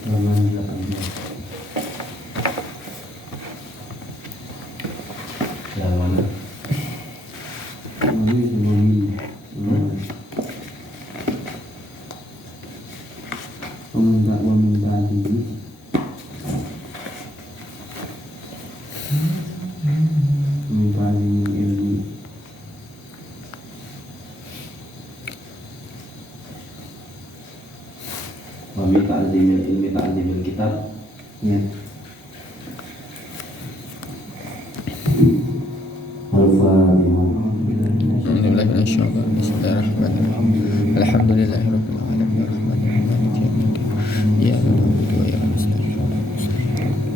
halaman 18. Halaman ilmi ta'zimil kitab ya. Al-Fatihah. Bismillahirrahmanirrahim. Alhamdulillahirabbil alamin arrahmanirrahim maliki yaumiddin. Iyyaka na'budu wa iyyaka nasta'in.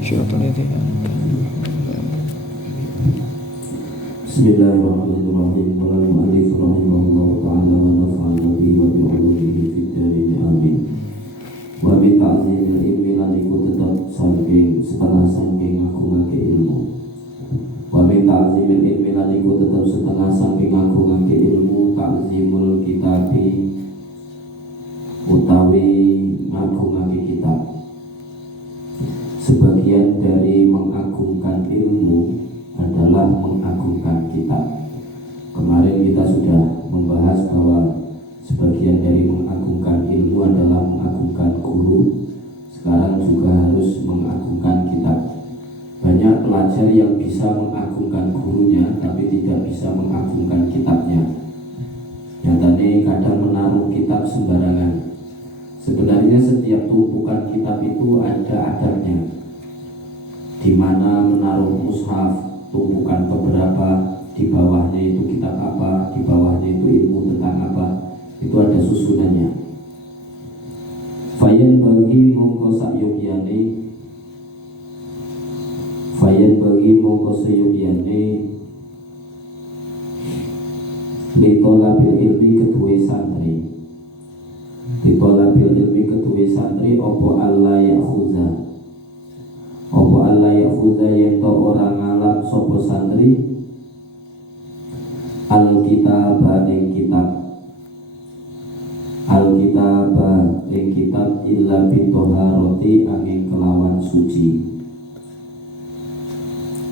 Shiratal ladzina an'amta 'alaihim. Bismillahirrahmanirrahim. Qala al-mu'allif rahimahullahu ta'ala wa nafa'ana bihi wa bi 'ulumihi fid dharain amin. Wa bi ta'zimil ilmi lan iku tetep saking setengah saking ngagungake ilmu. Wa bi ta'zimil ilmi lan iku tetep setengah saking ngagungake ilmu ta'zimul kitabi utawi ngagungake kitab. Sebagian dari mengagungkan ilmu adalah mengagungkan kitab. Kemarin kita sudah membahas bahwa sebagian dari mengagungkan ilmu adalah mengagungkan guru. Sekarang juga harus mengagungkan kitab. Banyak pelajar yang bisa mengagungkan gurunya tapi tidak bisa mengagungkan kitabnya. Nyatanya kadang menaruh kitab sembarangan. Sebenarnya setiap tumpukan kitab itu ada adabnya. Di mana menaruh mushaf, tumpukan beberapa, di bawahnya itu kitab apa, di bawahnya itu ilmu tentang apa, itu ada susunannya. Fayan bagi mongko sayogyane, fayan bagi mongko sayogyane, litolabil ilmi ketuwe santri, litolabil ilmi ketuwe santri, opo Allah yakhuza, opo Allah yakhuza yento orang ngalap sopo santri, al-kitab ing kitab, al-kitab ing kitab illa bitoharoti angin kelawan suci.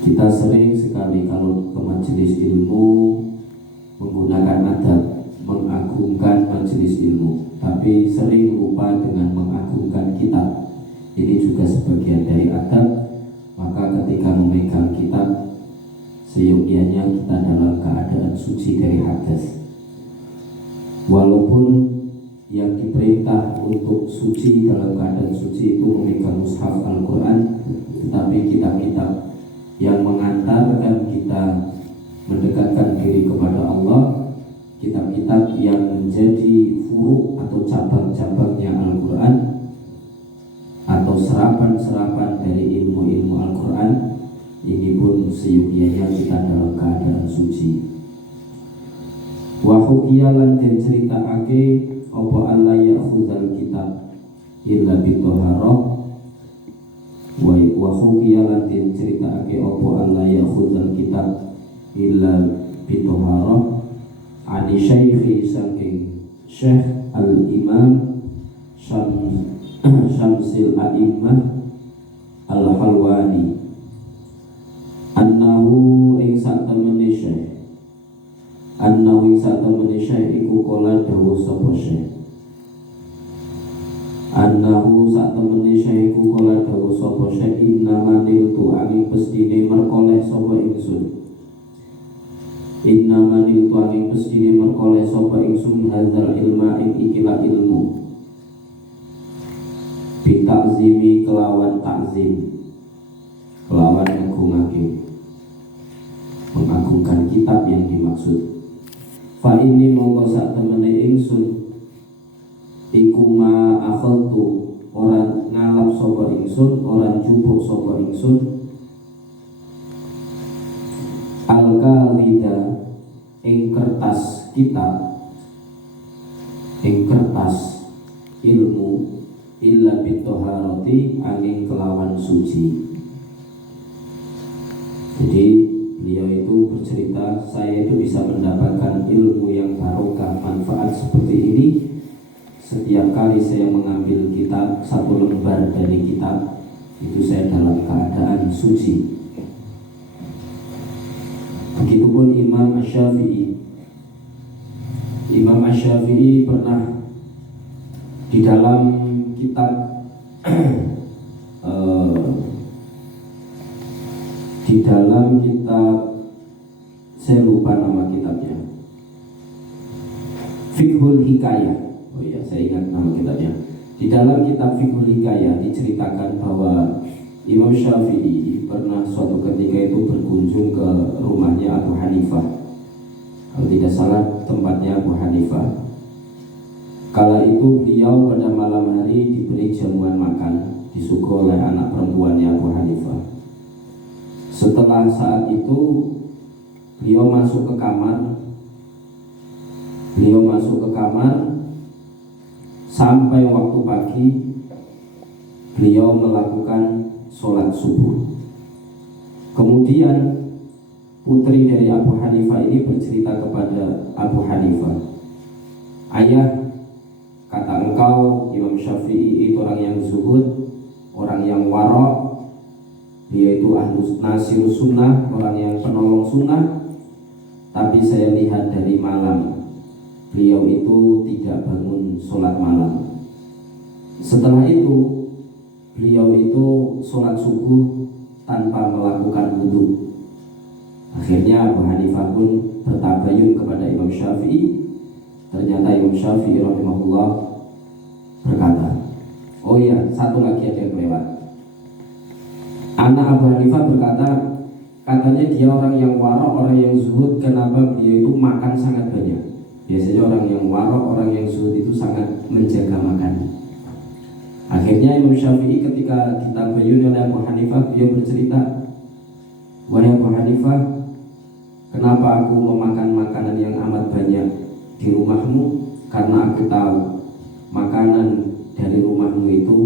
Kita sering sekali kalau ke majelis ilmu menggunakan adab, mengagungkan majelis ilmu, tapi sering lupa dengan mengagungkan kitab. Ini juga sebagian dari adab. Maka ketika memegang kitab, seyogyanya kita dalam keadaan suci dari hadas. Walaupun yang diperintah untuk suci dalam keadaan suci itu memegang mushaf Al-Quran, tetapi kitab-kitab yang mengantarkan kita mendekatkan diri kepada Allah, kitab-kitab yang menjadi furu atau cabang-cabangnya Al-Quran atau serapan-serapan dari ilmu-ilmu Al-Quran, ini pun seyogyanya kita dalam keadaan suci. Wa hukiyalan dan ceritaake apa Allah yakhudhal kitab illa bitoharah. Wa hukiyalan dan ceritaake apa Allah yakhudhal kitab illa bitoharah. Ani syaikhi saking Syekh Al-Imam Syamsil A'immah Al-Halwani annahu ing satemene Syekh, annahu ing satemene Syekh iku kala dawuh sapa Syekh, annahu satemene Syekh iku kala dawuh sapa Syekh, innama niltu angin pestine merkoleh sapa ingsun, innama niltu angin pestine merkoleh sapa ingsun hadzal ilma ing ikilah ilmu, bitakzimi kelawan takzim, kelawan ngagungake, mengagungkan kitab yang dimaksud. Fa ini mongko sak temene ingsun iku ma akhadtu, orang ngalap sapa ingsun, orang jupuk sapa ingsun, al-kalida ing kertas kitab, ing kertas ilmu, illa bitoharoti angin kelawan suci. Jadi beliau itu bercerita, saya itu bisa mendapatkan ilmu yang barokah, manfaat seperti ini setiap kali saya mengambil kitab satu lembar dari itu saya dalam keadaan suci. Begitupun Imam Asy-Syafi'i. Imam Asy-Syafi'i pernah di dalam kitab di dalam kitab, saya lupa nama kitabnya, Fiqhul Hikayah. Oh iya, saya ingat nama kitabnya. Di dalam kitab Fiqhul Hikayah diceritakan bahwa Imam Syafi'i pernah suatu ketika itu berkunjung ke rumahnya Abu Hanifah. Kalau tidak salah tempatnya Abu Hanifah. Kala itu beliau pada malam hari diberi jamuan makan, disuguh oleh anak perempuannya Abu Hanifah. Setelah saat itu beliau masuk ke kamar. Sampai waktu pagi beliau melakukan sholat subuh. Kemudian putri dari Abu Hanifah ini bercerita kepada Abu Hanifah, "Ayah, kata engkau Imam Syafi'i itu orang yang zuhud, orang yang wara', dia itu ahlus nasirus sunnah, orang yang penolong sunnah. Tapi saya lihat dari malam beliau itu tidak bangun sholat malam. Setelah itu beliau itu sholat subuh tanpa melakukan wudhu." Akhirnya Abu Hanifah pun bertabayun kepada Imam Syafi'i. Ternyata Imam Syafi'i rahimahullah berkata, "Oh iya, satu lagi ada yang lewat." Anak Abu Hanifah berkata, katanya dia orang yang wara', orang yang zuhud. Kenapa beliau itu makan sangat banyak? Biasanya orang yang wara', orang yang zuhud itu sangat menjaga makan. Akhirnya Imam Syafi'i ketika ditabayun oleh Abu Hanifah, beliau bercerita, "Wahai Abu Hanifah, kenapa aku memakan makanan yang amat banyak di rumahmu? Karena aku tahu makanan dari rumahmu itu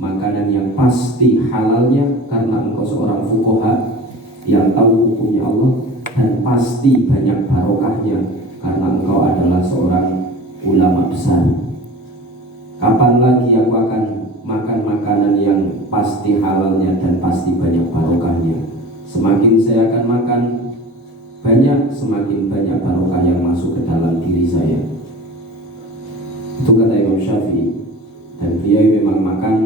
makanan yang pasti halalnya, karena engkau seorang fuqaha yang tahu hukumnya Allah, dan pasti banyak barokahnya karena engkau adalah seorang ulama besar. Kapan lagi aku akan makan makanan yang pasti halalnya dan pasti banyak barokahnya? Semakin saya akan makan banyak, semakin banyak barokah yang masuk ke dalam diri saya." Itu kata Imam Syafi'i. Dan beliau memang makan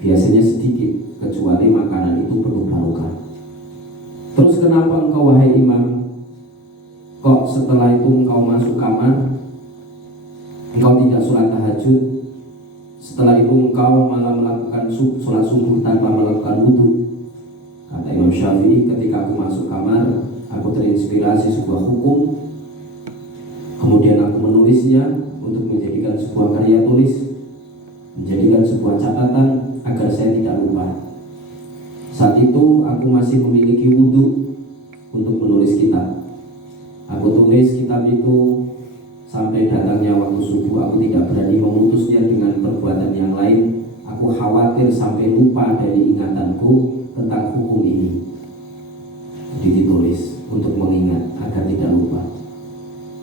biasanya sedikit, kecuali makanan itu penuh barokah. Terus kenapa engkau wahai imam, kok setelah itu engkau masuk kamar, engkau tidak sholat tahajud, setelah itu engkau malah melakukan sholat subuh tanpa melakukan wudhu? Kata Imam Syafi'i, ketika aku masuk kamar, aku terinspirasi sebuah hukum, kemudian aku menulisnya untuk menjadikan sebuah karya tulis, menjadikan sebuah catatan agar saya tidak lupa. Saat itu aku masih memiliki wudhu untuk menulis kitab. Aku tulis kitab itu sampai datangnya waktu subuh. Aku tidak berani memutusnya dengan perbuatan yang lain. Aku khawatir sampai lupa dari ingatanku tentang hukum ini. Jadi ditulis untuk mengingat agar tidak lupa.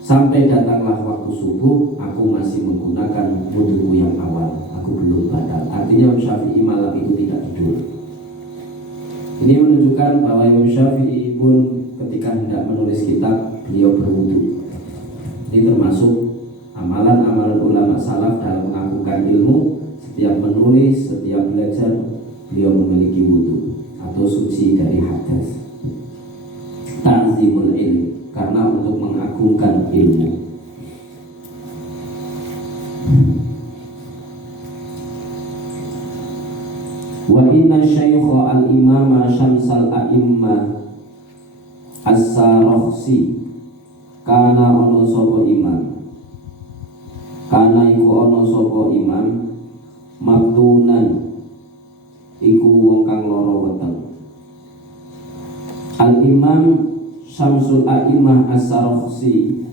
Sampai datanglah waktu subuh, aku masih menggunakan wudhuku yang awal. Aku belum batal. Artinya Imam Syafi'i malam itu tidak tidur. Ini menunjukkan bahwa Imam Syafi'i pun ketika hendak menulis kitab, beliau berwudhu. Ini termasuk amalan-amalan ulama salaf dalam mengagungkan ilmu. Setiap menulis, setiap belajar, beliau memiliki wudhu atau suci dari hadas. Ta'zimul ilm, karena untuk mengagungkan ilmu. Wa inna syaikha al-imama syamsal a'imma as-Sarakhsi kana ono sapa imam, kana iku ono sapa imam mabtunan iku wong kang lara weteng. Al-imam Syamsul A'imah as-Sarakhsi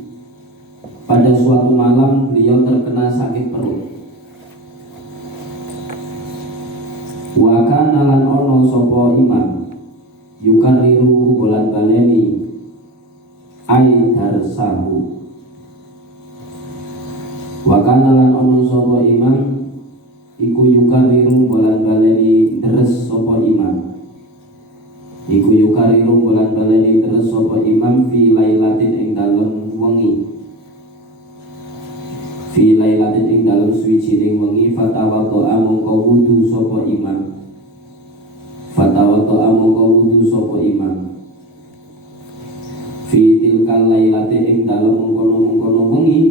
pada suatu malam beliau terkena sakit perut. Wa kana lan ono sapa imam yukariru bulan baleni ai darsahu. Wa kana lan ono sapa imam iku yukariru bolan baleni deres sapa imam. Iku yukariru bolan baleni deres sapa imam fi lailatin ing dalem wengi. Fi lailatin ing dalem suwijining wengi fatawaddo'a mongko wudu sapa imam. Fatawaddo'a mongko wudu sapa imam. Fi tilkal lailati ing dalem mengkono-mengkono wengi.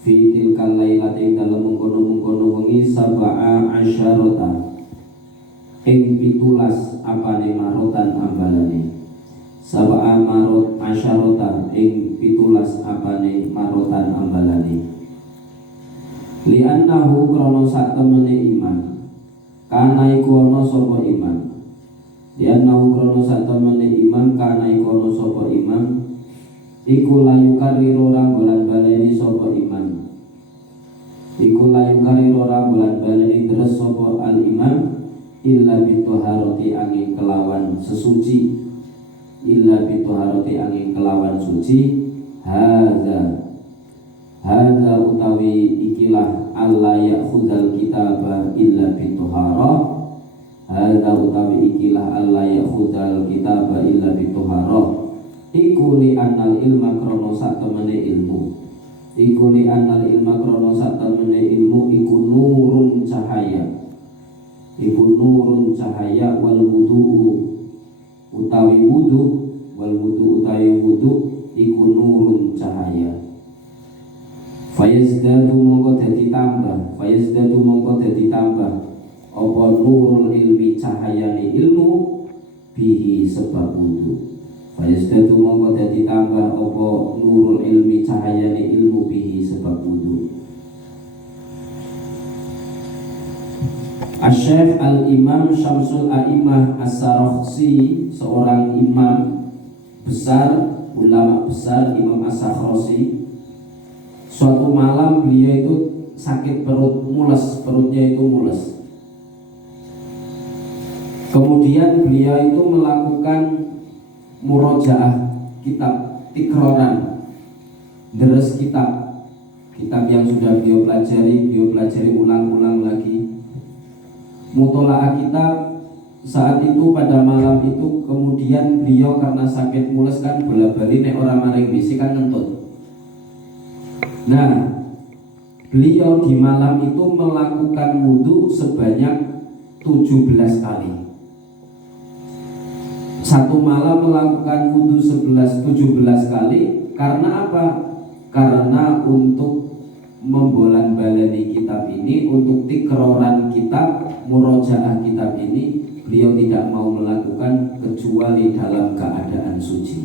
Fi tilkal lailati ing dalem mengkono-mengkono wengi sab'a asyarata ing 17 apane marotan ambalane. Sab'a marot asyarata ing 17 apane marotan ambalane. Li'annahu krana sak temene iman kana iku ana sapa iman. Li'annahu krana sak temene iman kana iku ana sapa iman iku layu karir ora bolan baleni sapa iman. Iku layu karir ora bolan baleni deres sapa al iman illa bitoharoti angin kelawan sesuci. Illa bitoharoti angin kelawan suci. Hadza utawi ikilah alla ya'khudal kitaba illa bitoharah. Hadza utawi ikilah alla ya'khudal kitaba illa bitoharah. Iku li annal ilma krono sak temene ilmu. Iku li annal ilma krono sak temene ilmu iku nurun cahaya. Iku nurun cahaya wal wudu utawi wudu. Wal wudu utawi wudu iku nurun cahaya. Fayazdadu mongko dadi tambah. Fayazdadu mongko dadi tambah apa nurul ilmi cahayane ilmu bihi sebab wudu. Fayazdadu mongko dadi tambah apa nurul ilmi cahayane ilmu bihi sebab wudu. Asy-Syaikh Al-Imam Syamsul A'imah As-Sarakhsi, seorang imam besar, ulama besar, Imam As-Sarakhsi. Suatu malam beliau itu sakit perut, mules, perutnya itu mules. Kemudian beliau itu melakukan murojaah kitab, tikroran, deres kitab yang sudah beliau pelajari ulang-ulang lagi. Mutola'ah kitab saat itu pada malam itu. Kemudian beliau karena sakit mules kan bola-bali nek orang maring bisi kan ngentut. Nah, beliau di malam itu melakukan wudu sebanyak 17 kali. Satu malam melakukan wudu 17 kali. Karena apa? Karena untuk membolan-balani kitab ini, untuk tikroran kitab, murojaah kitab ini, beliau tidak mau melakukan kecuali dalam keadaan suci.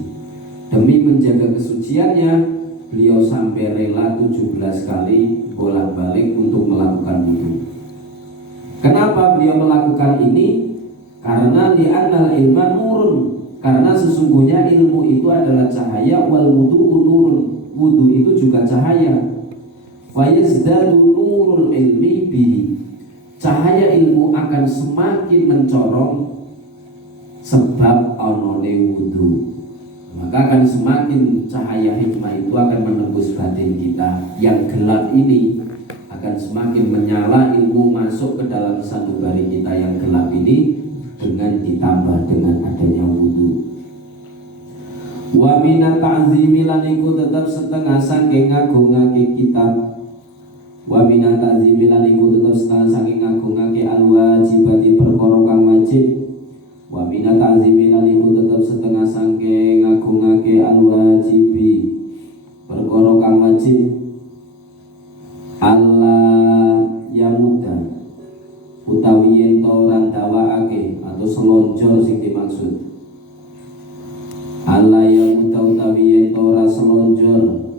Demi menjaga kesuciannya, beliau sampai rela 17 kali bolak-balik untuk melakukan wudu. Kenapa beliau melakukan ini? Karena li'annal ilma nurun. Karena sesungguhnya ilmu itu adalah cahaya, wal wudu'u nurun. Wudu itu juga cahaya. Fayazdadu nurul ilmi bihi. Cahaya ilmu akan semakin mencorong sebab onone wudu. Maka akan semakin cahaya hikmah itu akan menembus batin kita yang gelap ini, akan semakin menyala ilmu masuk ke dalam sanubari kita yang gelap ini dengan ditambah dengan adanya wudu. Wa minat ta'zimi lan iku tetap setengah saking ngagungake kitab. Wa minat ta'zimi lan iku tetap setengah saking ngagungake al-wajibati perkara kang wajib. Wa minat ta'zimi lan iku tetap setengah saking ngagungake al-wajibi perkara kang wajib. Allah yamuda utawi yen to ora dawaake atau selonjor sing dimaksud. Allah yamuda utawi yen to ora selonjor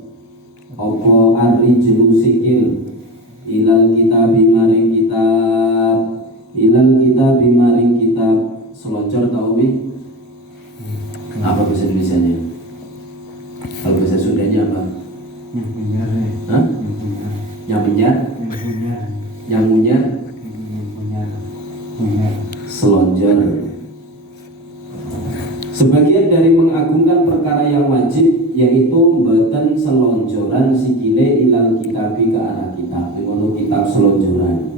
apa arrijlu sikil ilal kitabi maring kitab. Ilal kitabi maring kitab. Selonjor tau mi? Apa bahasa Indonesianya? Kalau bahasa Sundanya apa? Hah? Yang menyar? Yang munyar? Selonjor. Sebagian dari mengagungkan perkara yang wajib, yaitu mboten selonjoran sikile ilal kitabi ke arah kitab. Ngono kitab selonjoran.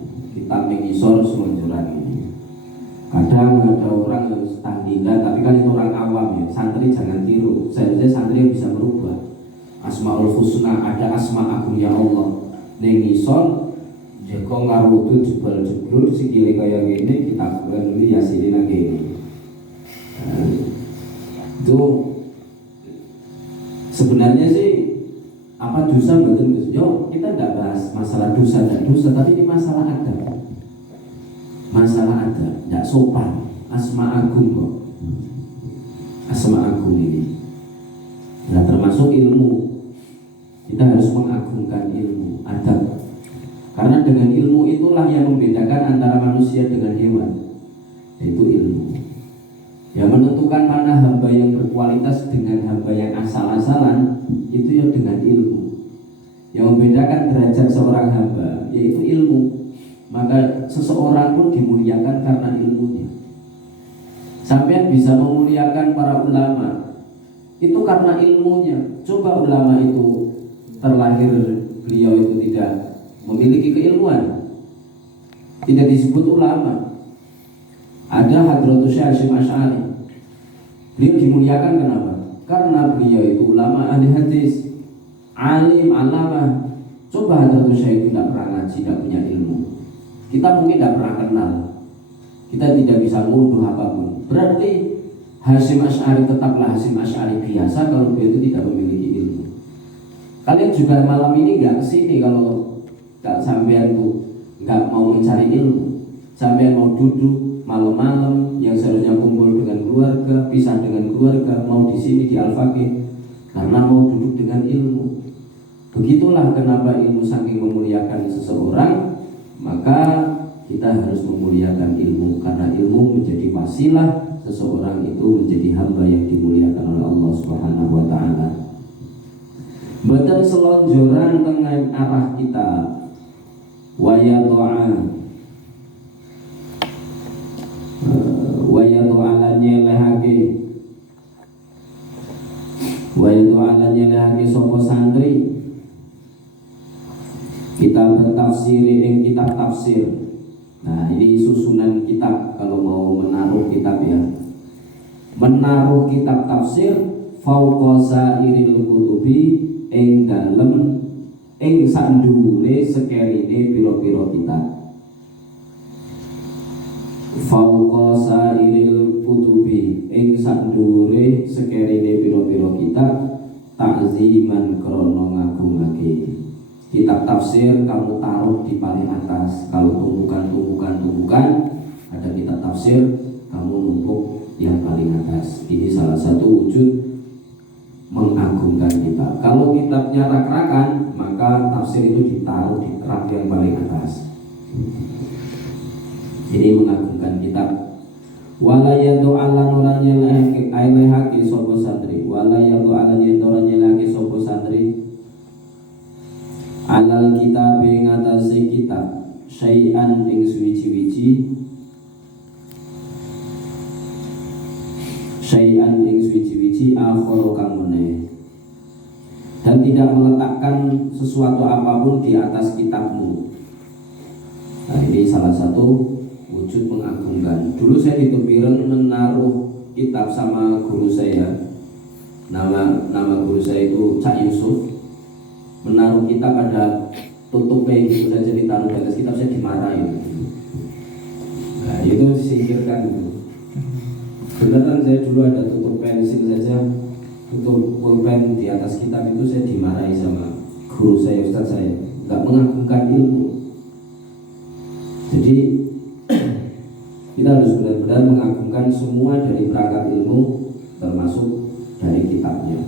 kitab mengisor selonjoran ini. Kadang ada orang yang tandingan, tapi kan itu orang awam ya. Santri jangan tiru. Seharusnya santri yang bisa merubah. Asmaul Husna, ada asma agungnya Allah. Mengisor, jeko ngarutu jebal jeblur, sikile kaya gini, kita bukan dulu yasini lagi. Itu sebenarnya sih apa dosa betul Gus? Yo, kita tidak bahas masalah dosa dan dosa, tapi ini masalah adab. Masalah adab, tidak sopan. Asma agung kok. Asma agung ini. Nah, termasuk ilmu. Kita harus mengagungkan ilmu, adab. Karena dengan ilmu itulah yang membedakan antara manusia dengan hewan. Yaitu ilmu. Yang menentukan mana hamba yang berkualitas dengan hamba yang asal-asalan itu ya dengan ilmu. Yang membedakan derajat seorang hamba yaitu ilmu. Maka seseorang pun dimuliakan karena ilmunya. Sampai bisa memuliakan para ulama itu karena ilmunya. Coba ulama itu terlahir beliau itu tidak memiliki keilmuan, tidak disebut ulama. Ada Hadratus Syekh Hasyim Asy'ari. Beliau dimuliakan kenapa? Karena beliau itu ulama ahli hadis, alim, alama. Coba Hadratus Syekh itu tidak pernah ngaji, tidak punya ilmu. Kita mungkin tidak pernah kenal. Kita tidak bisa nguruh apapun. Berarti Hasyim Asy'ari tetaplah Hasyim Asy'ari biasa kalau beliau itu tidak memiliki ilmu. Kalian juga malam ini nggak kesini kalau nggak sampean tuh nggak mau mencari ilmu. Sampean mau duduk malam-malam yang seharusnya kumpul dengan keluarga, pisah dengan keluarga, mau di sini di Al-Faqih karena mau duduk dengan ilmu. Begitulah kenapa ilmu saking memuliakan seseorang, maka kita harus memuliakan ilmu karena ilmu menjadi wasilah seseorang itu menjadi hamba yang dimuliakan oleh Allah Subhanahu wa taala. Betul selonjoran tengah arah kita waya doa ala nyelehake sapa santri kita bertafsiri kitab tafsir. Nah, ini susunan kitab kalau mau menaruh kitab ya. Menaruh kitab tafsir fauqa sairil kutubi ing dalem ing sandure sekerine pira-pira kitab. Fauqa sairil kutubi ing sandure sekerine pira-pira kitab ta'ziman krana ngagungake. Kitab tafsir kamu taruh di paling atas. Kalau tumpukan ada kitab tafsir, kamu numpuk yang paling atas. Ini salah satu wujud mengagungkan kitab. Kalau kitabnya rak-rakan, maka tafsir itu ditaruh di rak yang paling atas. Ini mengagungkan kitab. Wala yadu ala nuranya lehake sopo santri. Wala yadu ala nuranya lehake sopo santri. Alal kitab ing atase kitab syai'an ing suwi-wiji syai'an ing suwi-wiji akhara kang meneh, dan tidak meletakkan sesuatu apapun di atas kitabmu. Nah, ini salah satu wujud mengagungkan. Dulu saya di Tepireng menaruh kitab sama guru saya. Nama guru saya itu Cak Yusuf. Menaruh kitab ada tutupnya gitu saja ditaruh di atas kitab, saya dimarahin. Nah, itu disingkirkan itu. Beneran saya dulu ada tutup pensil saja, tutup pulpen di atas kitab itu saya dimarahi sama guru saya, ustaz saya. Nggak mengagungkan ilmu. Jadi kita harus benar-benar mengagungkan semua dari perangkat ilmu, termasuk dari kitabnya.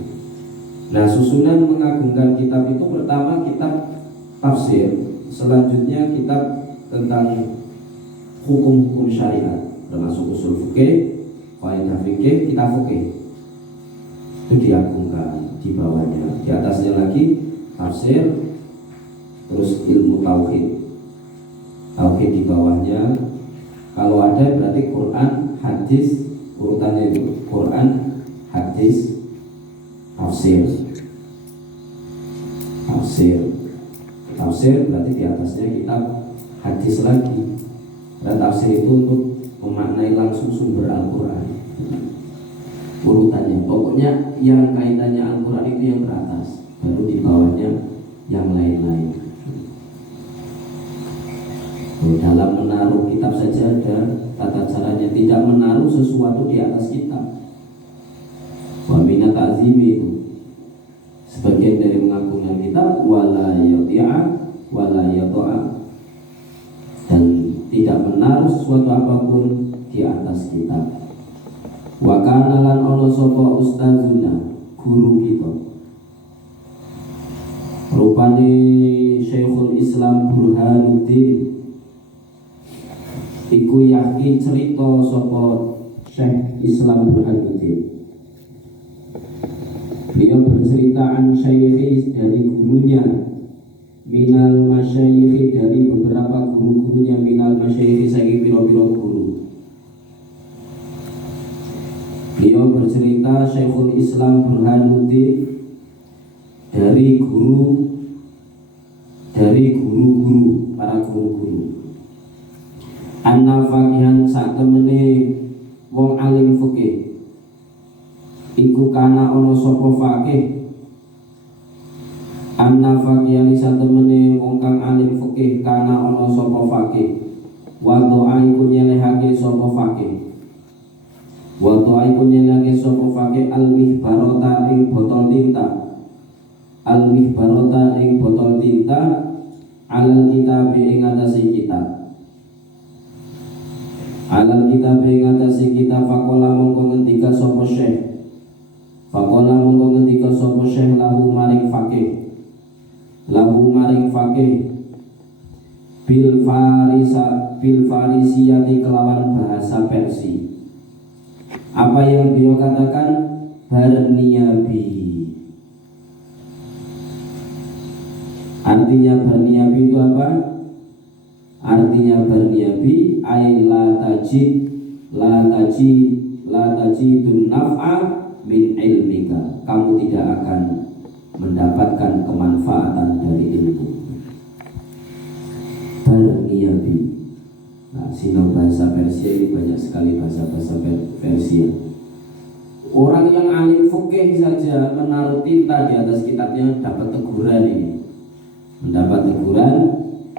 Nah, susunan mengagungkan kitab itu pertama kitab tafsir, selanjutnya kitab tentang hukum-hukum syariat, termasuk usul fikih, kaidah fikih, kitab fikih. Itu diagungkan di bawahnya. Di atasnya lagi tafsir, terus ilmu tauhid. Tauhid di bawahnya. Kalau ada berarti Quran, hadis, urutannya itu Quran, hadis, tafsir berarti di atasnya kitab hadis lagi. Tafsir itu untuk memaknai langsung sumber Al-Quran urutannya. Pokoknya yang kaitannya Al-Quran itu yang teratas, baru di bawahnya yang lain-lain. Dalam menaruh kitab saja ada tata caranya, tidak menaruh sesuatu di atas kitab. Wa minat ta'zimi itu sebagian dari mengagungkan kitab, wala yati'a wala yata'a, dan tidak menaruh sesuatu apapun di atas kitab. Wa kana lan ono sapa ustazuna, guru kita, rupane Syekhul Islam Burhanuddin, iku yakin cerita sapa Syekh Islam Burhanuddin. Beliau bercerita an syekhi, dari gurunya, minal masyayikhi, dari beberapa guru-gurunya, minal masyayikhi, saiki pira-pira guru. Beliau bercerita Syekhul Islam Burhanuddin dari guru-guru, para guru-guru. Anna faqihan, sak temene wong alim fikih, iku kana ono sapa faqih. Anna faqihan, sak temene wong kang alim fikih, kana ono sapa faqih. Wa doa iku nyelehake sapa faqih. Wa doa iku nyelehake sapa faqih al-mihbarata ing botol tinta. Al-mihbarata ing botol tinta alal kitab ing atase kitab. Alal kitab ing atase kitab. Faqala mongko ngendika sapa syekh. Faqala mongko ngendika sapa syekh lahu maring faqih. Lahu maring faqih bil farisiyati, kelawan bahasa Persia. Apa yang beliau katakan? Barniabi. Artinya barniabi itu apa? Artinya barniabi ay la tajidun naf'a min ilmika. Kamu tidak akan mendapatkan kemanfaatan dari ilmu. Barniabi. Nah, sino bahasa Persia ini banyak sekali bahasa-bahasa Persia. Orang yang alim fikih saja menaruh tinta di atas kitabnya dapat teguran ini. Mendapat teguran,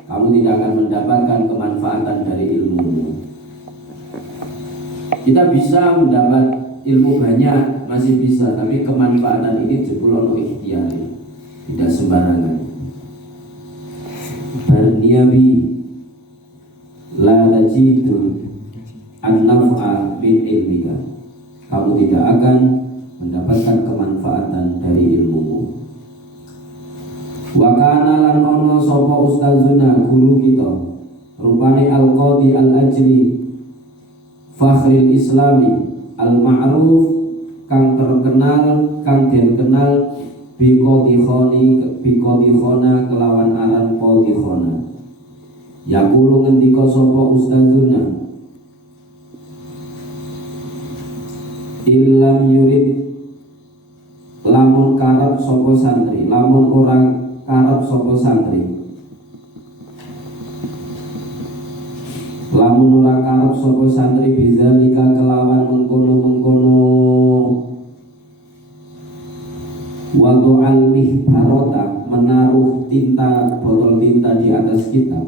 kamu tidak akan mendapatkan kemanfaatan dari ilmu. Kita bisa mendapat ilmu banyak, masih bisa, tapi kemanfaatan ini jebul ono ikhtiar, tidak sembarangan. Barniabi la tajidu an-naf'a min ilmika. Kamu tidak akan mendapatkan kemanfaatan dari ilmumu. Wa kana lan ono sapa ustazuna, guru kita, rupane al-qadi al-ajli fakhril islami al-ma'ruf, kang terkenal, kang den kenal bi qadhikhona kelawan aran qadhikhona. Yaqulu ngendika sapa ustazuna, illam yurid, lamun karep sapa santri, lamun orang karep sapa santri, lamun ora karep sapa santri, bizalika kelawan mengkono-mengkono, wadu'al mihbarota, menaruh tinta, botol tinta di atas kitab.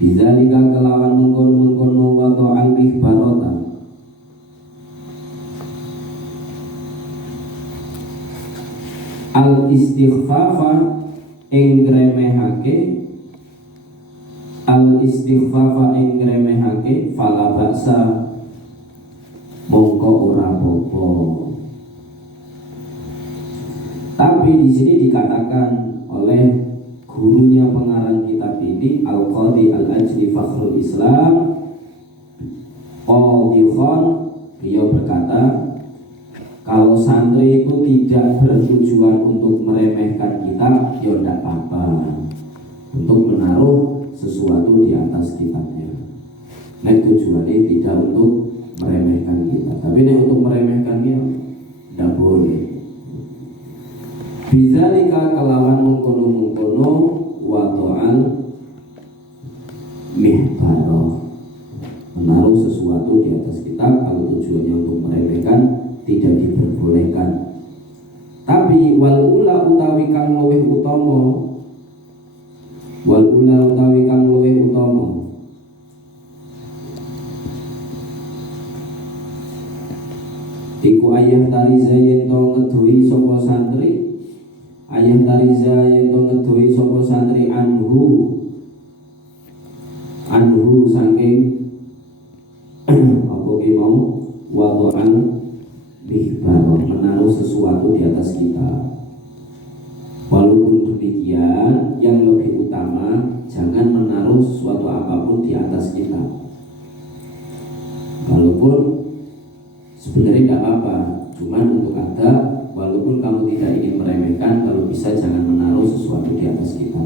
Bizalika kelawan mengkono-mengkono, wadu'al mihbarota, al istighfafa ing gremehake, al istighfafa ing gremehake, fala baksa mongko ora apa-apa. Tapi di sini dikatakan oleh gurunya pengarang kitab ini, Al-Qadi Al-Ajli Fakhrul Islam Qadhikhon, beliau berkata, kalau santri itu tidak bertujuan untuk meremehkan kitab, ya tidak apa-apa, untuk menaruh sesuatu di atas kitabnya. Nah, tujuannya tidak untuk meremehkan kitab, tapi untuk meremehkan dia tidak boleh. Bizalika kelawan mengkono-mengkono, wadu'al ihtiqarah, menaruh sesuatu di atas kitab kalau tujuannya untuk meremehkan tidak diperbolehkan. Tapi wal ula utawi kang luwih utama, wal ula utawi kang luwih utama iku ayah tariza yen to ngedoi sapa santri, ayah tariza yen to ngedoi sapa santri anhu saking apa ki mau wadoan bihbaro, menaruh sesuatu di atas kita. Walaupun demikian, yang lebih utama jangan menaruh sesuatu apapun di atas kita. Walaupun sebenarnya tidak apa-apa, cuman untuk adab, walaupun kamu tidak ingin meremehkan, kalau bisa jangan menaruh sesuatu di atas kita.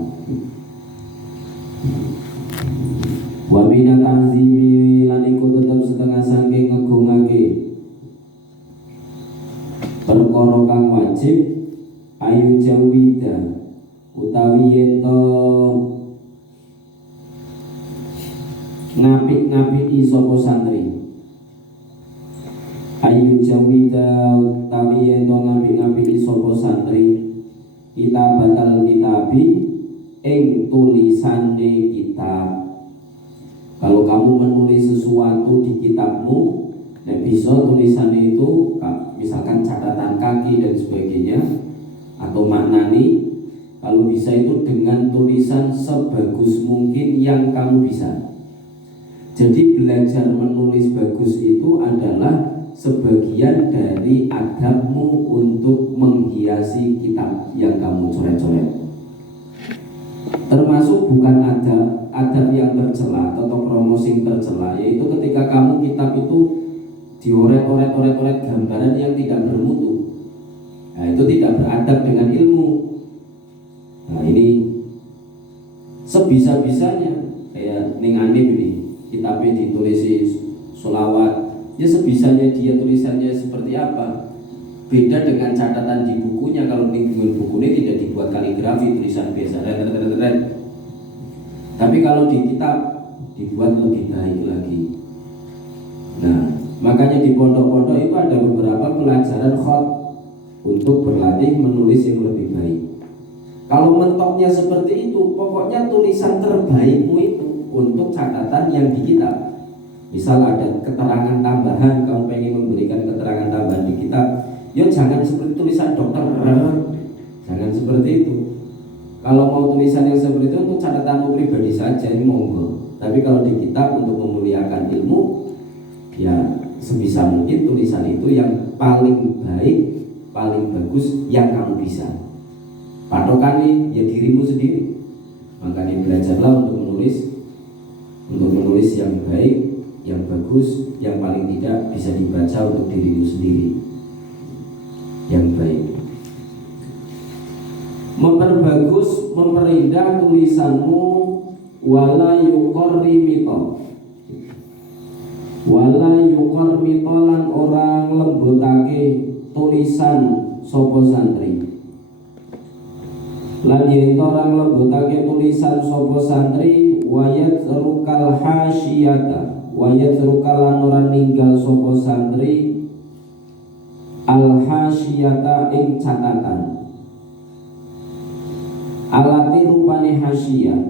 Wa bina tanzimi lan iku tetep setengah saking ngegungake perkara kang wajib ayu jawida utawi yen to ngapik-ngapiki sapa santri, ayu jawida utawi yen to ngapik-ngapiki sapa santri kita batal kitabi ing tulisane kitab. Kalau kamu menulis sesuatu di kitabmu, dan bisa tulisannya itu misalkan catatan kaki dan sebagainya, atau maknani, kalau bisa itu dengan tulisan sebagus mungkin yang kamu bisa. Jadi belajar menulis bagus itu adalah sebagian dari adabmu untuk menghiasi kitab yang kamu coret-coret. Termasuk bukan adab yang tercela atau promosi tercela, yaitu ketika kamu kitab itu dioret-oret gambaran yang tidak bermutu. Nah, itu tidak beradab dengan ilmu. Nah, ini sebisa-bisanya kayak ning anim ini, kitabnya ditulisi sholawat, ya sebisanya dia tulisannya seperti apa. Beda dengan catatan di bukunya. Kalau di bukunya tidak dibuat kaligrafi, tulisan biasa, tapi kalau di kitab dibuat lebih baik lagi. Nah, makanya di pondok-pondok itu ada beberapa pelajaran khot untuk berlatih menulis yang lebih baik. Kalau mentoknya seperti itu, pokoknya tulisan terbaikmu itu untuk catatan yang di kitab. Misal ada keterangan tambahan, kamu pengen memberikan keterangan tambahan di kitab, ya jangan seperti tulisan dokter, jangan seperti itu. Kalau mau tulisan yang seperti itu untuk catatanmu pribadi saja, ini monggo. Tapi kalau di kitab untuk memuliakan ilmu, ya sebisa mungkin tulisan itu yang paling baik, paling bagus yang kamu bisa. Patokannya ya dirimu sendiri. Makanya belajarlah untuk menulis yang baik, yang bagus, yang paling tidak bisa dibaca untuk dirimu sendiri, yang baik. Memperbagus, memperindah tulisanmu, wala yuqarrimito, wala yuqarrimito lan orang lembutake tulisan sopo santri. Lan yen orang lembutake tulisan sopo santri, wayat rukal hasyiyata, wayat rukal lan orang ninggal sopo santri al hasyiyata ing catatan. Alati rupane hasyiyah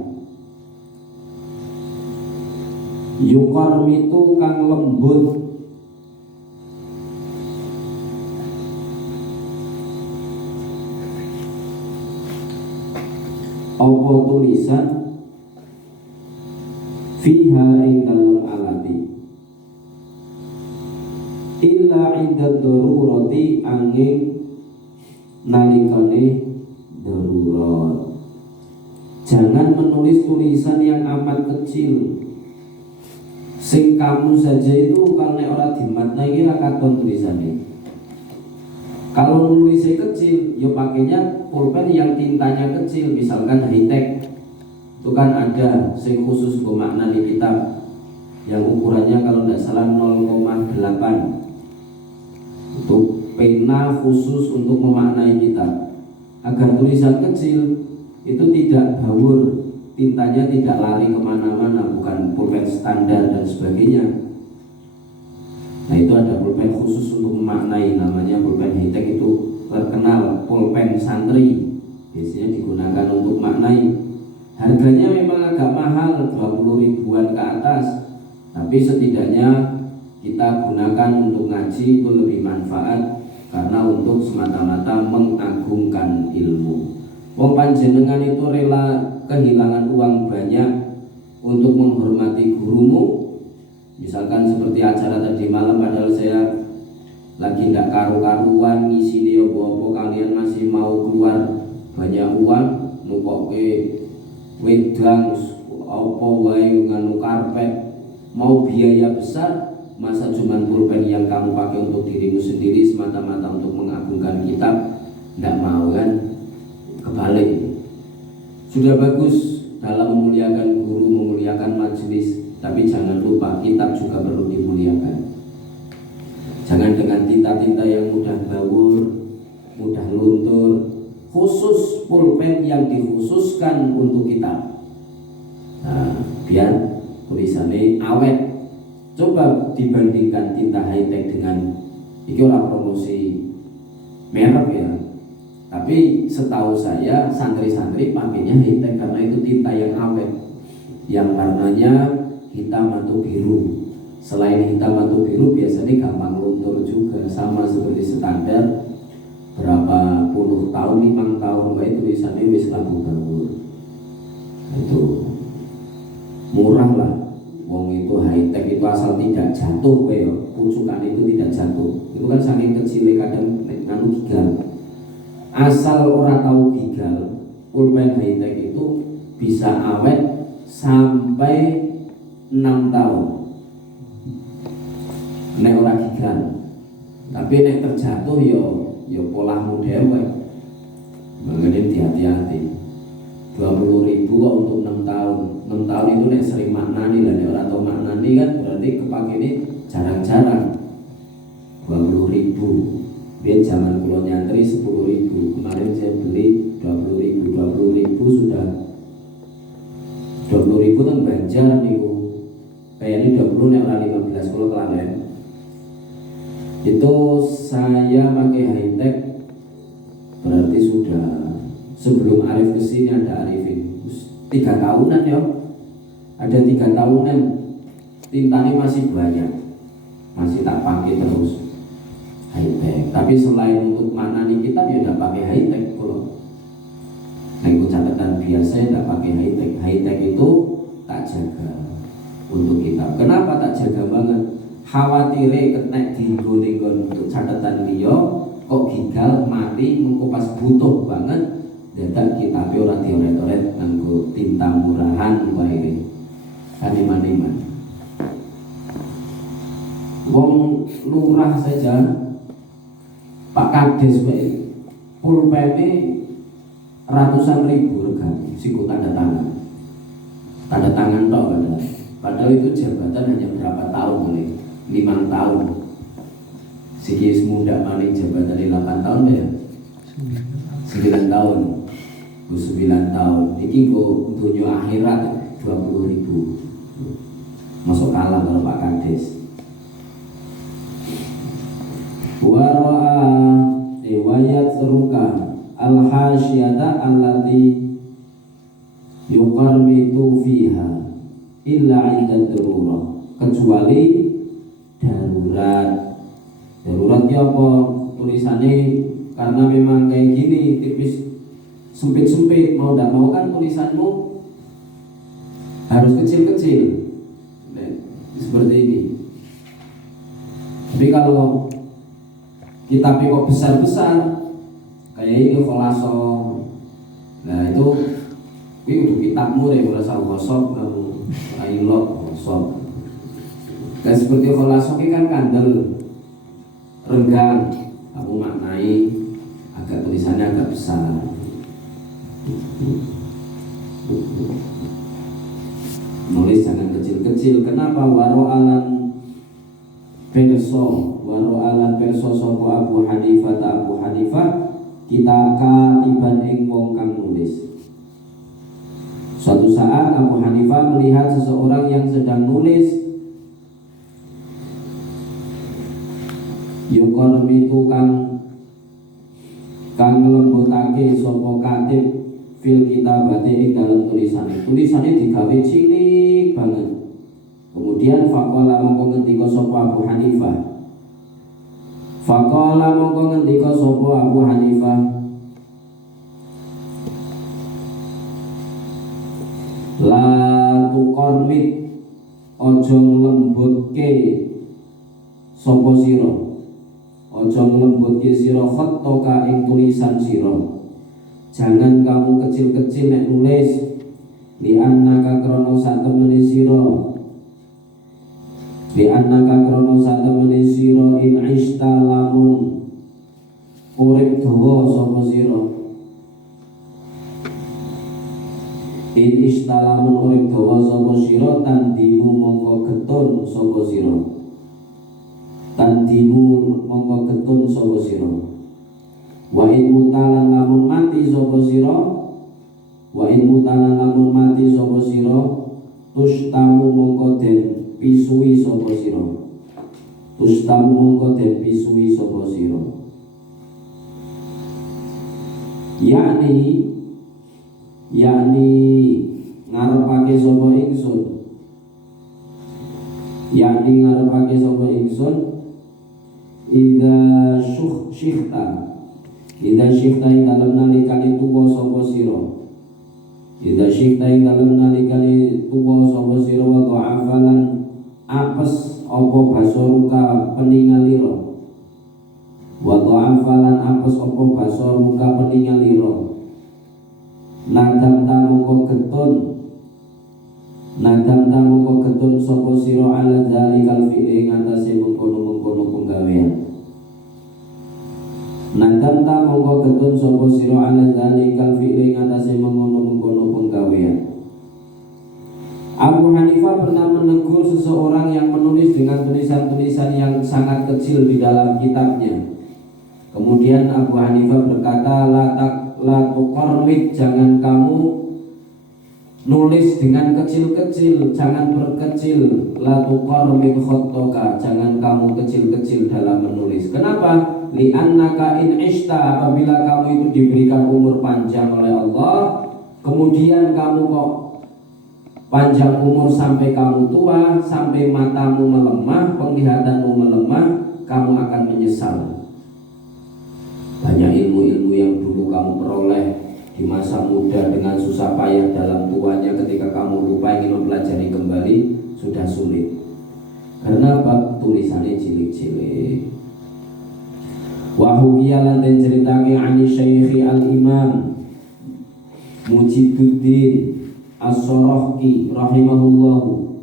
yuqarmitu kang lembut apa tulisan fiha ing dalem alati illa inda darurati angin nalikane darurat. Jangan menulis tulisan yang amat kecil. Sing kamu saja itu kalau nek ora dimatna iki ra katon tulisannya. Kalau nulisnya kecil, ya pakainya pulpen yang tintanya kecil, misalkan high-tech. Itu kan ada sing khusus bermakna di kitab yang ukurannya kalau tidak salah 0,8. Itu pena khusus untuk memaknai kitab. Agar tulisan kecil itu tidak bawur, tintanya tidak lari kemana-mana, bukan pulpen standar dan sebagainya. Nah itu ada pulpen khusus untuk memaknai, namanya pulpen high-tech, itu terkenal pulpen santri, biasanya digunakan untuk maknai. Harganya memang agak mahal, 20 ribuan ke atas, tapi setidaknya kita gunakan untuk ngaji itu lebih manfaat, karena untuk semata-mata mengagungkan ilmu. Wong panjenengan itu rela kehilangan uang banyak untuk menghormati gurumu. Misalkan seperti acara tadi malam, padahal saya lagi tidak karu-karuan ngisi dia bobo, kalian masih mau keluar banyak uang nukoke wedang apa wae nganu karpet, mau biaya besar. Masa cuman pulpen yang kamu pakai untuk dirimu sendiri semata-mata untuk mengagungkan kitab? Tidak mau kan? Kebalik. Sudah bagus dalam memuliakan guru, memuliakan majelis, tapi jangan lupa kitab juga perlu dimuliakan. Jangan dengan tinta-tinta yang mudah bawur, mudah luntur. Khusus pulpen yang dikhususkan untuk kitab. Nah, biar tulisannya awet. Coba dibandingkan tinta high-tech dengan, ini orang promosi merek ya, tapi setahu saya santri-santri pakainya high-tech karena itu tinta yang awet, yang warnanya hitam atau biru. Selain hitam atau biru biasanya gampang luntur juga, sama seperti standar berapa puluh tahun, 5 tahun kayak tulisannya wis labu bawur. Itu murah lah. Wong itu high-tech itu asal tidak jatuh, pucukan itu tidak jatuh. Itu kan saking kecilnya kadang nganu gigal. Asal orang tahu gigal, pulpen high-tech itu bisa awet sampai 6 tahun. Nek orang gigal. Tapi nek terjatuh yo polahmu dhewe. Makanya hati-hati. 20.000 kok untuk 6 tahun. 6 tahun itu nek sering maknani lah, nek ora tau maknani kan berarti kepake ini jarang-jarang. 20.000. Biar zaman kula nyantri 10.000. Kemarin saya beli 20.000. 20.000 sudah 20.000 kan Banjar niku. Kayaknya 20 nek ora 15 kula Klaten. Itu saya pakai high-tech berarti sudah sebelum Arif kesini ada Arifin 3 tahunan ya, ada 3 tahunan. Tintanya masih banyak, masih tak pakai terus high-tech. Tapi selain untuk manani kitab ya tidak pakai high-tech kalau nengku catatan biasa tidak pakai high-tech. High-tech itu tak jaga untuk kitab. Kenapa tak jaga banget? Khawatir kenek dinggon-dinggon untuk catatan dia kok gigal mati mengkupas butuh banget. Dadak kitab ora dioret-oret nganggo tinta murahan wae. Kan iman-iman. Wong lurah saja Pak Kades wae pulpene ratusan ribu regane siku tanda tangan. Tanda tangan tok padahal itu jabatan hanya berapa tahun boleh? 5 tahun. Siki muda maning jabatan 8 tahun ya. 9 tahun. 9 tahun. Iki go dunia akhirat 20.000. Masuk kalah kalau Pak Kades. Wara'a riwayat seruka al-hasyata allati yuqarmitu fiha illa 'inda darurah, kecuali daruratnya apa tulisannya, karena memang kayak gini tipis sempit-sempit, mau tidak mau kan tulisanmu harus kecil-kecil seperti ini. Tapi kalau kitab kok besar-besar kayak ini kholaso, nah itu untuk kitabmu ya merasa khosok kamu ailok khosok. Dan seperti kholaso kan kandel renggang, aku maknai agak tulisannya agak besar. Nulis jangan kecil-kecil. Kenapa? Waro'alan perso sopo Abu Hanifah kita katiban ing wong kang nulis. Suatu saat Abu Hanifah melihat seseorang yang sedang nulis, yuqarmitu kang nglembutake sapa katib fil kitabati ing dalam tulisane digawe cilik banget. Kemudian faqala mongko ngendika sapa Abu Hanifah, la tuqarmit, ojo nglembutke sapa sira, ojo nglembutke sira khattaka ing tulisan sira. Jangan kamu kecil-kecil nek nulis, li'annaka krono satemene sira, in ishta lamun urip dawa sapa sira, in ishta lamun urip dawa sapa sira, tandimu mongko getun sapa sira, wa in mutalan lamun mati sapa sira, tustamu mongko den pisui sapa sira, yakni ngarepake sapa ingsun, idza syikhta ing dalem nalikane tuwa sapa sira, wa dha'afalan apes apa basaruka peningalira, nadam tamongko getun sapa sira ala dzalikal fi'li ing atase mengkono-mengkono penggawean. Abu Hanifah pernah menegur seseorang yang menulis dengan tulisan-tulisan yang sangat kecil di dalam kitabnya. Kemudian Abu Hanifah berkata, la tuqarmit, jangan kamu nulis dengan kecil-kecil, jangan berkecil. La tuqarmit khattaka, jangan kamu kecil-kecil dalam menulis. Kenapa? Li'annaka in ishta, apabila kamu itu diberikan umur panjang oleh Allah, kemudian kamu kok panjang umur sampai kamu tua, sampai matamu melemah, penglihatanmu melemah, kamu akan menyesal. Banyak ilmu-ilmu yang dulu kamu peroleh di masa muda dengan susah payah, dalam tuanya ketika kamu lupa ingin mempelajari kembali sudah sulit. Karena apa? Tulisannya cilik-cilik. Wahuya lanten ceritake ani Syekhi al-Imam Mujiduddin As-Sorahki rahimahullahu,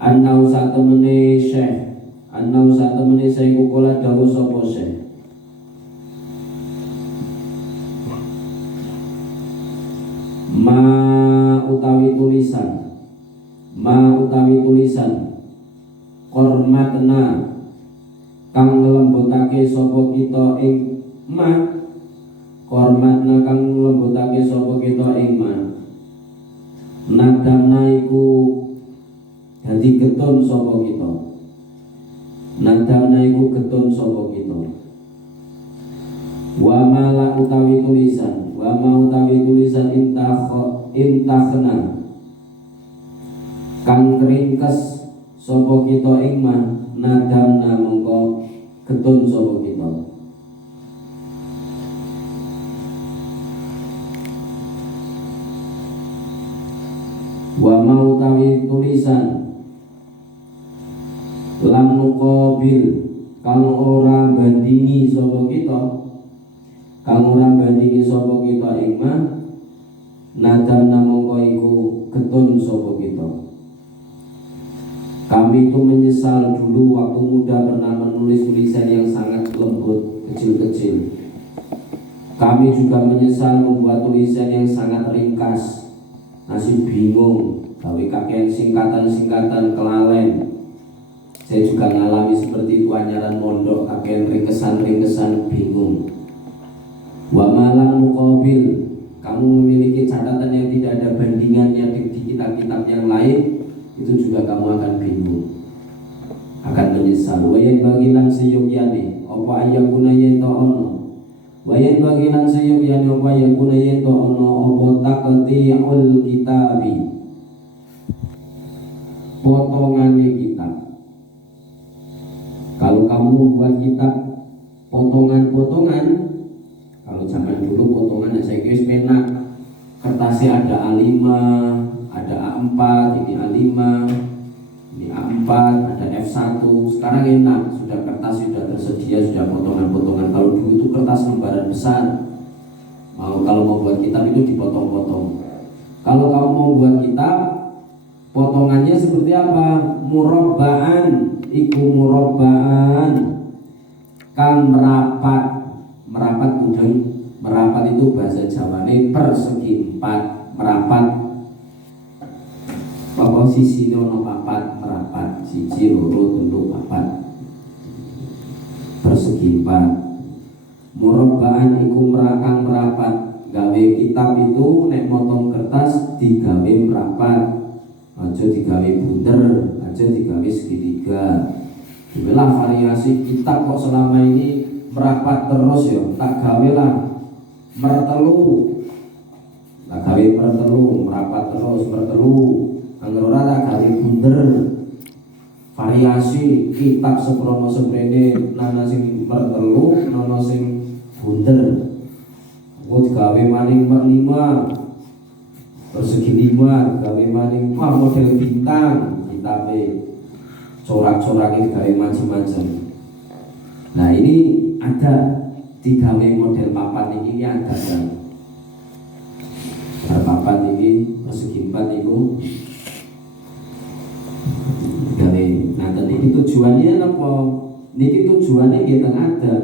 annau satemene Syekh kula dawuh sapa Syekh, ma utawi tulisan kormatna kang nglembutake sapa kita ing ma, kormatna kang nglembutake sapa kita ing ma, nadamna iku dadi getun sapa kita, wa ma utawi tulisan intakhna kang keringkes sapa kita ing ma, nadamna mongko getun sapa kita. Wa mau tawi tulisan lam nuqabil kang ora bandingi sapa kita, ikma nadamna mongko iku getun sapa kita. Kami itu menyesal dulu waktu muda pernah menulis tulisan yang sangat lembut, kecil-kecil. Kami juga menyesal membuat tulisan yang sangat ringkas. Masih bingung, gawe kakean singkatan-singkatan kelalen. Saya juga ngalami seperti itu, anyaran mondok, kakean ringkesan bingung. Wa malam muqabil kang kamu memiliki catatan yang tidak ada bandingannya di kitab-kitab yang lain, itu juga kamu akan bingung, akan menyesal. Wayan bagilan seyukyane apa ayakuna yen to ono, wayan bagilan seyukyane apa ayakuna yen to ono apa taqti'ul kitabi, potongane kitab. Kalau kamu membuat kitab potongan-potongan, kalau zaman dulu potongan saya kira pena kertasnya ada A5, ada A4, ini A5, ini A4, ada F1. Sekarang enak, sudah kertas sudah tersedia, sudah potongan-potongan. Kalau dulu itu kertas lembaran besar. Kalau mau buat kitab itu dipotong-potong. Kalau kamu mau buat kitab, potongannya seperti apa? Murabba'an, iku murabba'an, kang merapat. Merapat mudeng, merapat itu bahasa Jawane persegi 4, merapat. Apa sisi ono papat, merapat siji loro telu papat, persegi 4. Murabba'an iku merakang merapat. Gawe kitab itu nek motong kertas digawe merapat, aja digawe bunder, aja digawe segitiga. Itulah variasi kitab kok selama ini merapat terus ya, tak gawe lah mertelu, tak gawe mertelu, merapat terus mertelu, angger ora tak gawe bunder. Variasi kitab seprono seprene, nana sing mertelu, nana sing bunder. Kok gawe maning per 5, persegi 5, gawe maning model bintang, kitabe corak-corak gawe macam-macam. Nah ini ada digawe model papan ini ada kan. Papan ini persegi 4 itu gawe. Nah niki tujuannya apa? Niki tujuannya kita ada.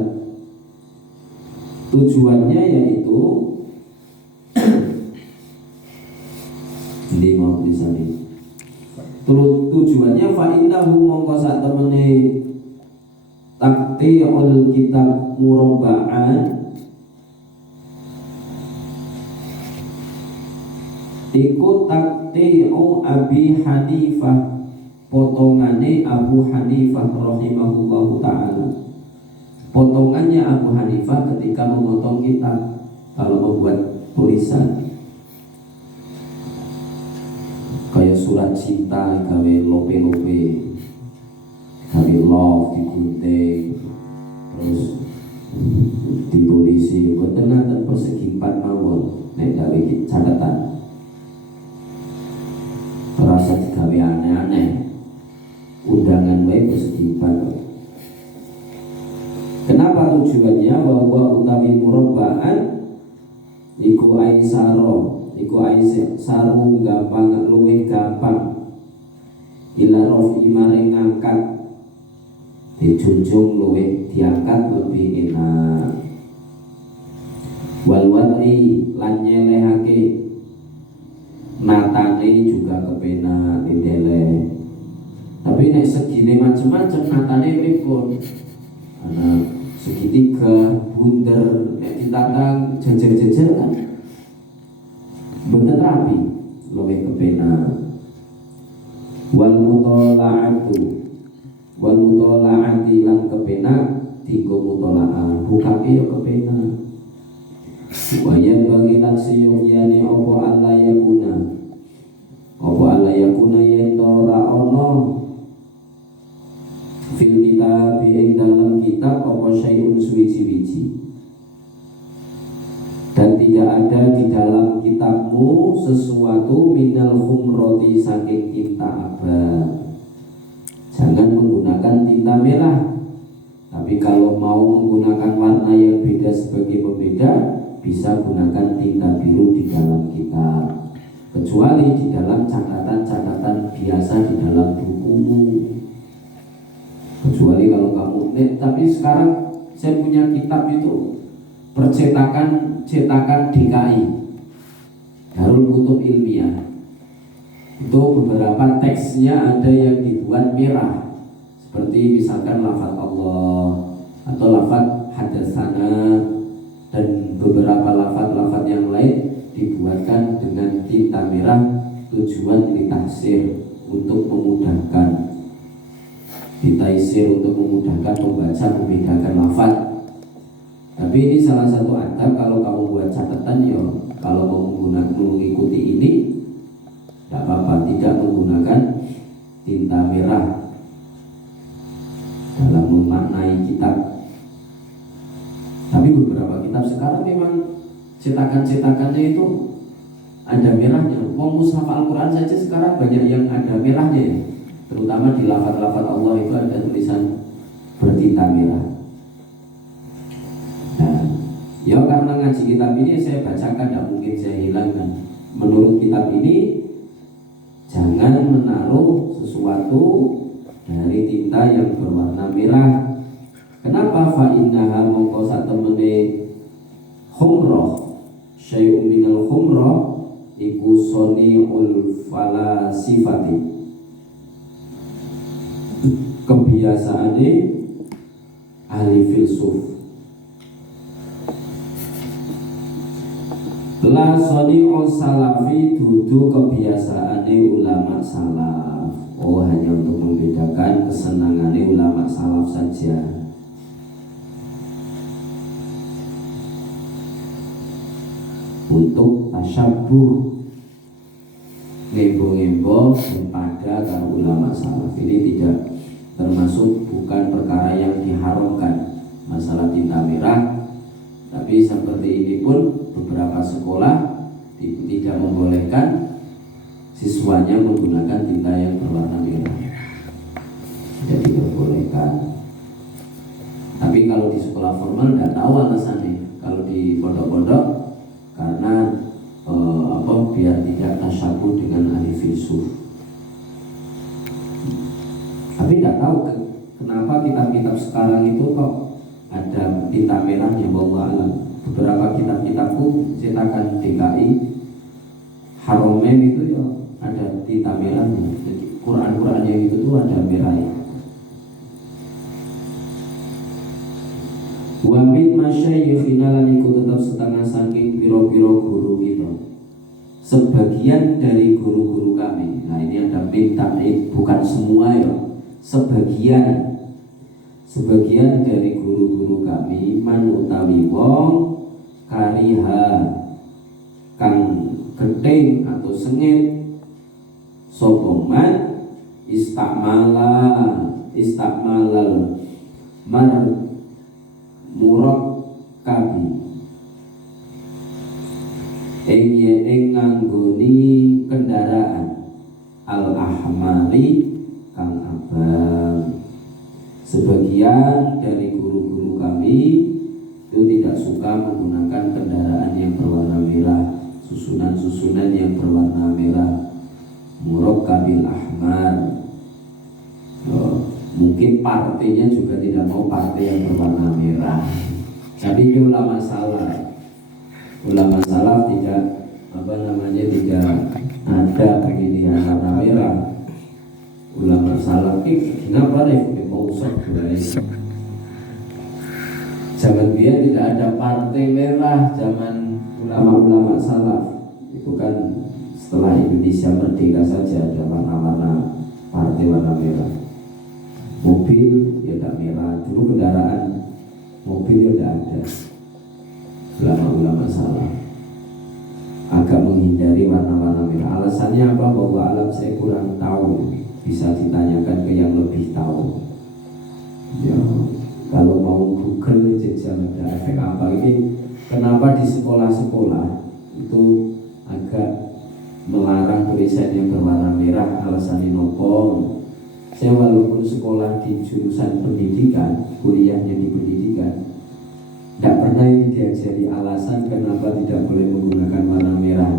Tujuannya yaitu ini mau tulisannya. Tujuannya fa innahu mongko sak temene taqti'ul kitab murabba'an iku taqti'u Abi Hanifah, potongane Abu Hanifah rahimahullahu ta'ala. Potongannya Abu Hanifah ketika memotong kitab, kalau membuat tulisan kayak surat cinta gawe lope-lope, gawe love digunting, terus ditulisi boten ngaten persegi 4 mawon nek gawe catatan. Terasa digawe aneh-aneh, undangan wae persegi 4. Kenapa tujuannya? Bahwa utawi murabba'an iku aisaro, iku aisaru gampang, luwih gampang ila rafi maring ngangkat, dijunjung luwih diangkat lebih enak. Wal wad'i lan nyelehake, natane juga kepenak didele. Tapi nek segine macam-macam natane pripun? Ana segitiga, bunder, nek ditata jejer-jejer kan bener rapi, luwih kepenak. Wal mutola'atu, wal mutola'ati lan kepenak dienggo mutola'ah, bukake ya kepenak. Wayan bagilan siyukyane apa Allah yakuna, apa Allah yakuna yen ora ana fil kitab ing dalam kitab apa syai'un suwiji-wiji, dan tidak ada di dalam kitabmu sesuatu minal khumroti saking tinta abad. Jangan menggunakan tinta merah, tapi kalau mau menggunakan warna yang beda sebagai pembeda, bisa gunakan tinta biru di dalam kitab, kecuali di dalam catatan-catatan biasa di dalam bukumu. Kecuali kalau kamu tapi sekarang saya punya kitab itu cetakan DKI, Darul Kutub Ilmiah. Itu beberapa teksnya ada yang dibuat merah, seperti misalkan lafaz Allah atau lafaz hadatsana dan beberapa lafaz-lafaz yang lain dibuatkan dengan tinta merah, tujuan litahsir, untuk memudahkan, ditaisir untuk memudahkan membaca, membedakan lafaz. Tapi ini salah satu adab kalau kamu buat catatan ya, kalau mau mengikuti ini tidak apa-apa, tidak menggunakan tinta merah dalam memaknai kitab. Tapi beberapa kitab sekarang memang cetakan-cetakannya itu ada merahnya. Mau mushaf Al-Quran saja sekarang banyak yang ada merahnya ya. Terutama di lafaz-lafaz Allah itu ada tulisan bertinta merah. Nah, ya karena ngaji kitab ini saya bacakan, tidak mungkin saya hilangkan. Menurut kitab ini, jangan menaruh sesuatu dari tinta yang berwarna merah. Kenapa? Fa innaha mongko sak temene khumrah, syai'un minal khumrah iku soni'ul falasifati, kebiasaane ahli filsuf. La soni'ul salafi dudu kebiasaane ulama salaf. Oh, hanya untuk membedakan kesenangannya ulama salaf saja. Untuk tasyabuh, ngembo-ngembo pada karo ulama salaf ini tidak termasuk, bukan perkara yang diharamkan masalah tinta merah. Tapi seperti ini pun beberapa sekolah tidak membolehkan siswanya menggunakan tinta yang berwarna merah, tidak diperbolehkan. Tapi kalau di sekolah formal tidak tahu alasannya. Kalau di pondok-pondok karena biar tidak tasyabuh dengan ahli filsuf. Tapi tidak tahu kenapa kitab-kitab sekarang itu kok ada tinta merahnya. Wallahu a'lam. Beberapa kitab-kitabku cetakan DKI Haromen itu ya ada tinta merahnya. Jadi Quran-Quran yang itu tuh ada merahnya. Wa min masyayikhina lan iku tetap setengah saking piro-piro guru kita. Sebagian dari guru-guru kami. Nah, ini ada min taib, bukan semua ya. Sebagian dari guru-guru kami man utawi wong kariha kang gething atau sengit sapa man istakmalal mar murakkabi ing nganggoni kendaraan al-ahmali kang abang. Sebagian dari guru-guru kami itu tidak suka menggunakan kendaraan yang berwarna merah, susunan-susunan yang berwarna merah, murakkabil ahmar. Mungkin partainya juga tidak mau partai yang berwarna merah. Tapi ini ulama salaf tidak tidak ada pemilihan warna merah. Ulama salaf ini kenapa nih mau usah zaman dia tidak ada partai merah. Zaman ulama-ulama salaf itu kan setelah Indonesia merdeka saja ada warna-warna partai warna merah. Mobil ya tidak merah, dulu kendaraan mobil ya tidak ada. Ulama-ulama salaf agak menghindari warna-warna merah. Alasannya apa? Bahwa alam saya kurang tahu, bisa ditanyakan ke yang lebih tahu. Ya, kalau mau Google aja ada efek apa ini? Kenapa di sekolah-sekolah itu agak melarang tulisan yang berwarna merah? Alasannya nopo? Saya walaupun sekolah di jurusan pendidikan, kuliahnya di pendidikan, tidak pernah ini diajari alasan kenapa tidak boleh menggunakan warna merah.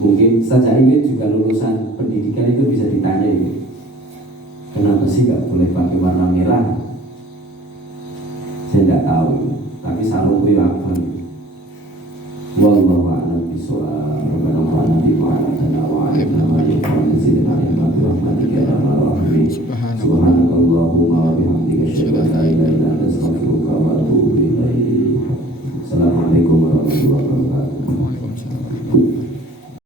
Mungkin saja ini juga lulusan pendidikan itu bisa ditanya ini, kenapa sih nggak boleh pakai warna merah? Saya tidak tahu, tapi sarung kuwi abang.